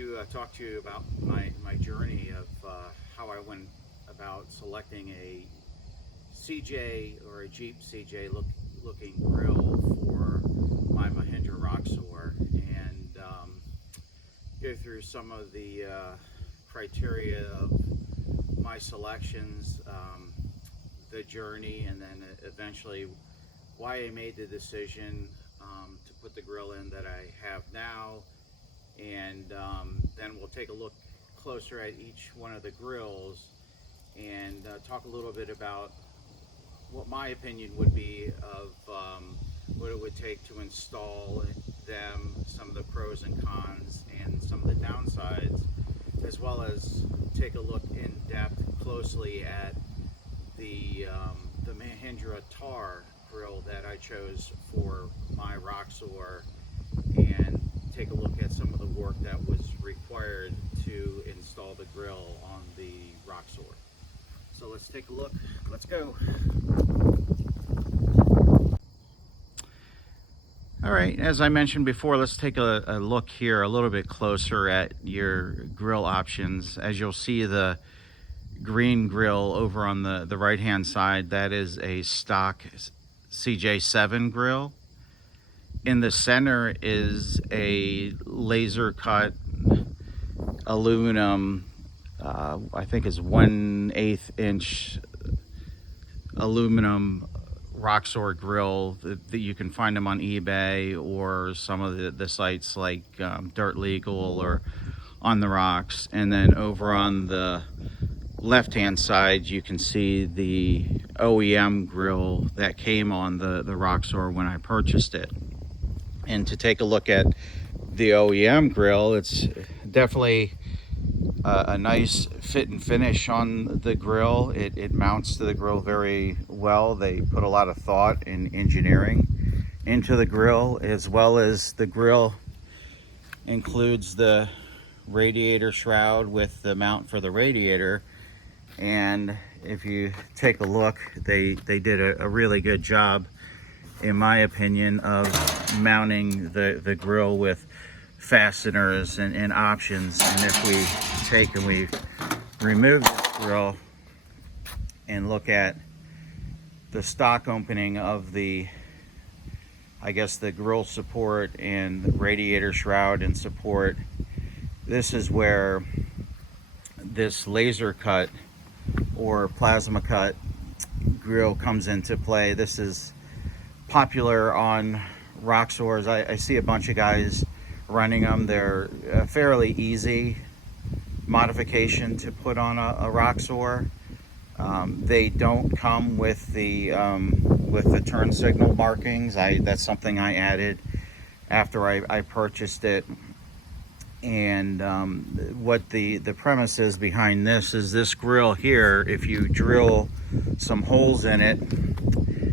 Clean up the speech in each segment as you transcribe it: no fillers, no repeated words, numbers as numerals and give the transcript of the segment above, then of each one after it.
to talk to you about my journey of how I went about selecting a CJ or a Jeep CJ looking grill for my Mahindra Roxor, and go through some of the criteria of my selections, the journey, and then eventually why I made the decision to put the grill in that I have now. And then we'll take a look closer at each one of the grills and talk a little bit about what my opinion would be of what it would take to install them, some of the pros and cons, and some of the downsides, as well as take a look in depth closely at the Mahindra Thar grill that I chose for my Roxor, and take a look at some of the work that was required to install the grill on the Roxor. So let's take a look. Let's go. All right, as I mentioned before, let's take a look here a little bit closer at your grill options. As you'll see, the green grill over on the right hand side, that is a stock CJ7 grill. In the center is a laser cut aluminum, I think it's 1/8 inch aluminum Roxor grill that you can find them on eBay or some of the sites like Dirt Legal or On the Rocks. And then over on the left hand side you can see the OEM grill that came on the Roxor when I purchased it. And to take a look at the OEM grill, it's definitely a nice fit and finish on the grill. It mounts to the grill very well. They put a lot of thought and engineering into the grill, as well as the grill includes the radiator shroud with the mount for the radiator. And if you take a look, they did a really good job, in my opinion, of mounting the grill with fasteners and options. And if we take and we remove this grill and look at the stock opening of the, I guess, the grill support and the radiator shroud and support, this is where this laser cut or plasma cut grill comes into play. This is popular on Roxors. I see a bunch of guys running them. They're a fairly easy modification to put on a Roxor. They don't come with the turn signal markings. That's something I added after I purchased it. And what the premise is behind this is this grill here, if you drill some holes in it,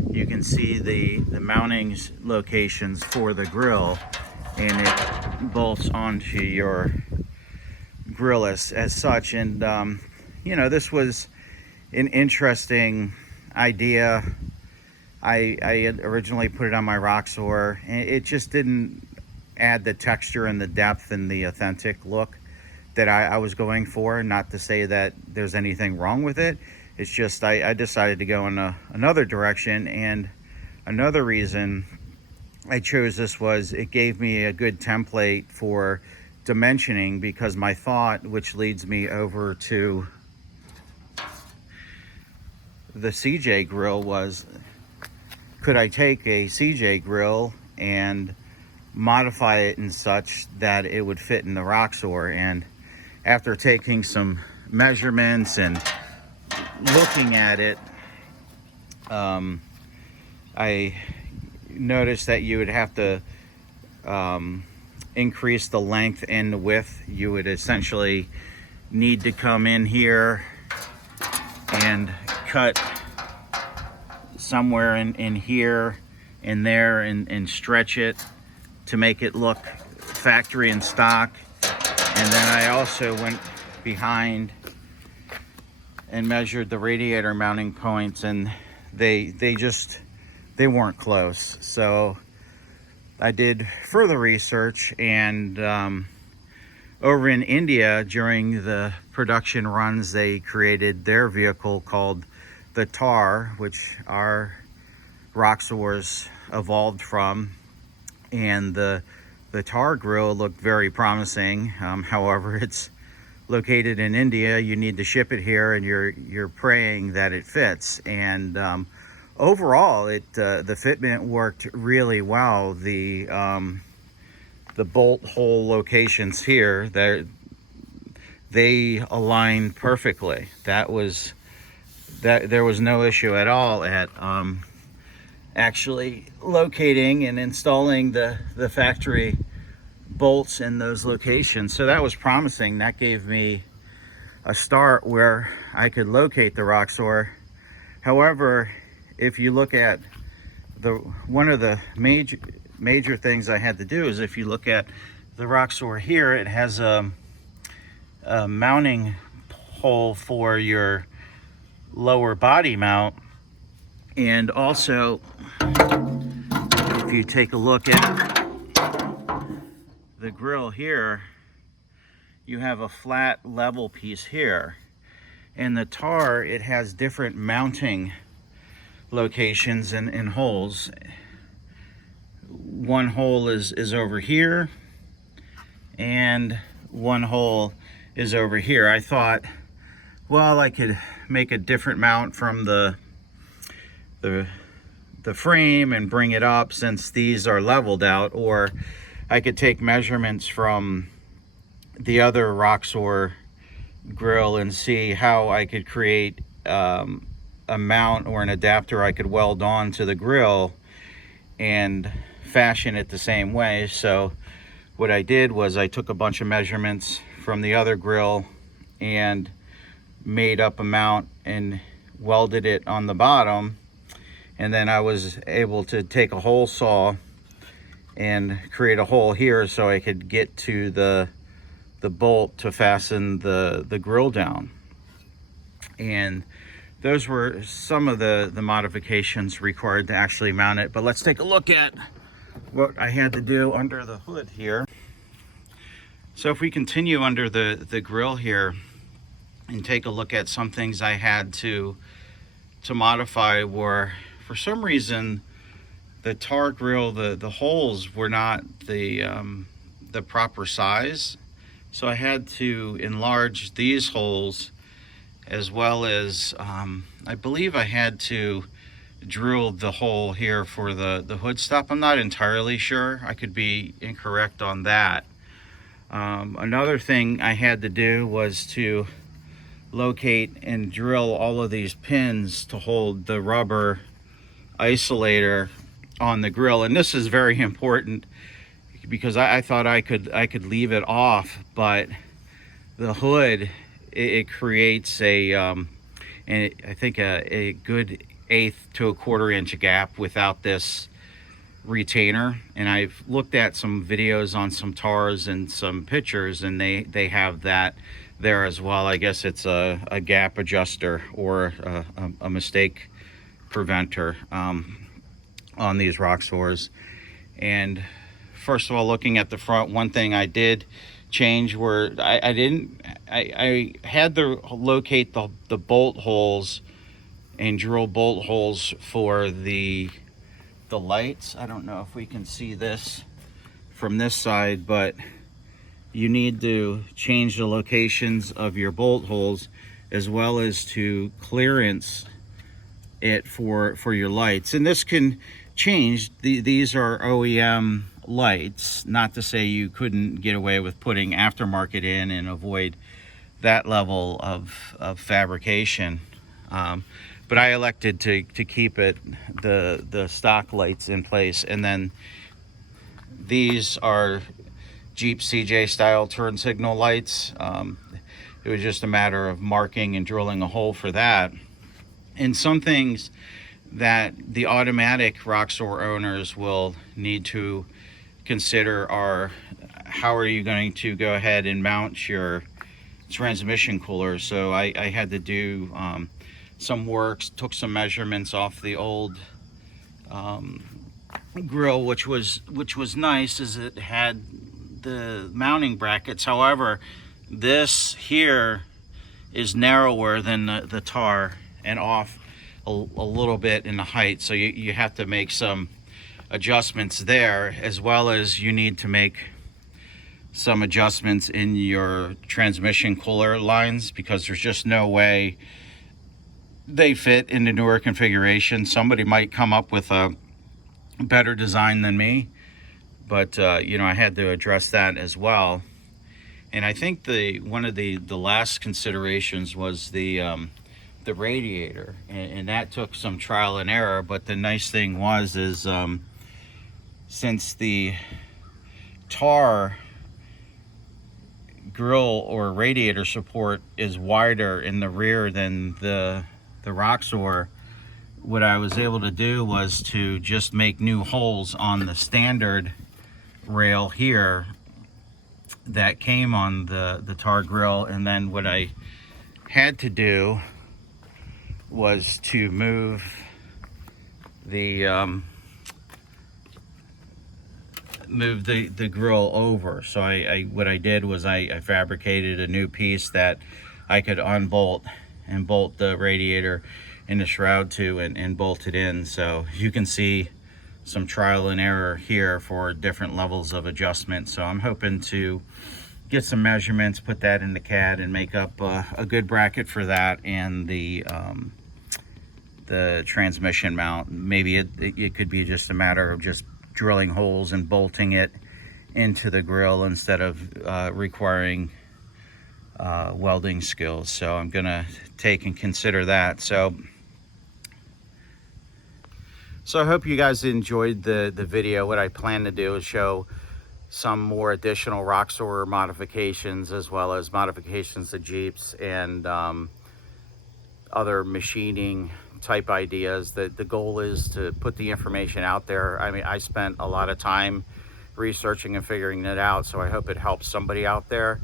you can see the mounting locations for the grill, and it bolts onto your grill as such. And you know, this was an interesting idea. I had originally put it on my Roxor, and it just didn't add the texture and the depth and the authentic look that I was going for. Not to say that there's anything wrong with it. It's just I decided to go in another direction. And another reason I chose this was it gave me a good template for dimensioning, because my thought, which leads me over to the CJ grill, was, could I take a CJ grill and modify it in such that it would fit in the Roxor? And after taking some measurements and looking at it, I noticed that you would have to increase the length and the width. You would essentially need to come in here and cut somewhere in here and there and stretch it to make it look factory and stock. And then I also went behind and measured the radiator mounting points, and they weren't close. So I did further research and over in India, during the production runs, they created their vehicle called the Thar, which our Roxors evolved from. And the Thar Grill looked very promising. However, it's located in India. You need to ship it here, and you're praying that it fits. And overall, the fitment worked really well. The bolt hole locations here, they aligned perfectly. There was no issue at all at actually locating and installing the factory bolts in those locations. So that was promising. That gave me a start where I could locate the Roxor. However, if you look at one of the major things I had to do is, if you look at the Roxor here, it has a mounting hole for your lower body mount. And also, if you take a look at the grill here, you have a flat level piece here. And the Thar, it has different mounting locations and holes. One hole is over here, and one hole is over here. I thought, well, I could make a different mount from the frame and bring it up, since these are leveled out, or I could take measurements from the other Roxor grill and see how I could create a mount or an adapter I could weld on to the grill and fashion it the same way. So what I did was I took a bunch of measurements from the other grill and made up a mount and welded it on the bottom. And then I was able to take a hole saw and create a hole here so I could get to the bolt to fasten the grill down. And those were some of the modifications required to actually mount it. But let's take a look at what I had to do under the hood here. So if we continue under the grill here and take a look at some things I had to modify, were, for some reason, the Thar grill, the holes were not the proper size. So I had to enlarge these holes, as well as I believe I had to drill the hole here for the hood stop. I'm not entirely sure. I could be incorrect on that. Another thing I had to do was to locate and drill all of these pins to hold the rubber isolator on the grill. And this is very important, because I thought I could leave it off, but the hood, it creates I think a good 1/8 to 1/4 inch gap without this retainer. And I've looked at some videos on some Thars and some pictures, and they have that there as well. I guess it's a gap adjuster or a mistake preventer on these Roxors. And first of all, looking at the front, one thing I did change were I had to locate the bolt holes and drill bolt holes for the lights. I don't know if we can see this from this side, but you need to change the locations of your bolt holes, as well as to clearance it for your lights. And this can change. These are OEM lights, not to say you couldn't get away with putting aftermarket in and avoid that level of fabrication. But I elected to keep it the stock lights in place. And then these are Jeep CJ style turn signal lights. It was just a matter of marking and drilling a hole for that. And some things that the automatic Roxor owners will need to consider are, how are you going to go ahead and mount your transmission cooler? So I had to do some work, took some measurements off the old grill, which was nice, as it had the mounting brackets. However, this here is narrower than the Thar and off a little bit in the height, so you have to make some adjustments there, as well as you need to make some adjustments in your transmission cooler lines, because there's just no way they fit in the newer configuration. Somebody might come up with a better design than me, but you know, I had to address that as well. And I think one of the last considerations was the radiator, and that took some trial and error. But the nice thing is since the Thar grill or radiator support is wider in the rear than the Roxor, what I was able to do was to just make new holes on the standard rail here that came on the Thar grill. And then what I had to do was to move the grill over. So what I did was I fabricated a new piece that I could unbolt and bolt the radiator and the shroud to, and bolt it in. So you can see some trial and error here for different levels of adjustment. So I'm hoping to get some measurements, put that in the CAD, and make up a good bracket for that, and the transmission mount. Maybe it could be just a matter of just drilling holes and bolting it into the grill instead of requiring welding skills. So I'm gonna take and consider that. So I hope you guys enjoyed the video. What I plan to do is show some more additional Roxor modifications, as well as modifications to Jeeps and other machining type ideas. The goal is to put the information out there. I mean, I spent a lot of time researching and figuring it out, so I hope it helps somebody out there.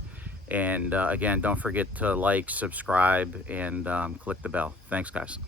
And again, don't forget to like, subscribe, and click the bell. Thanks, guys.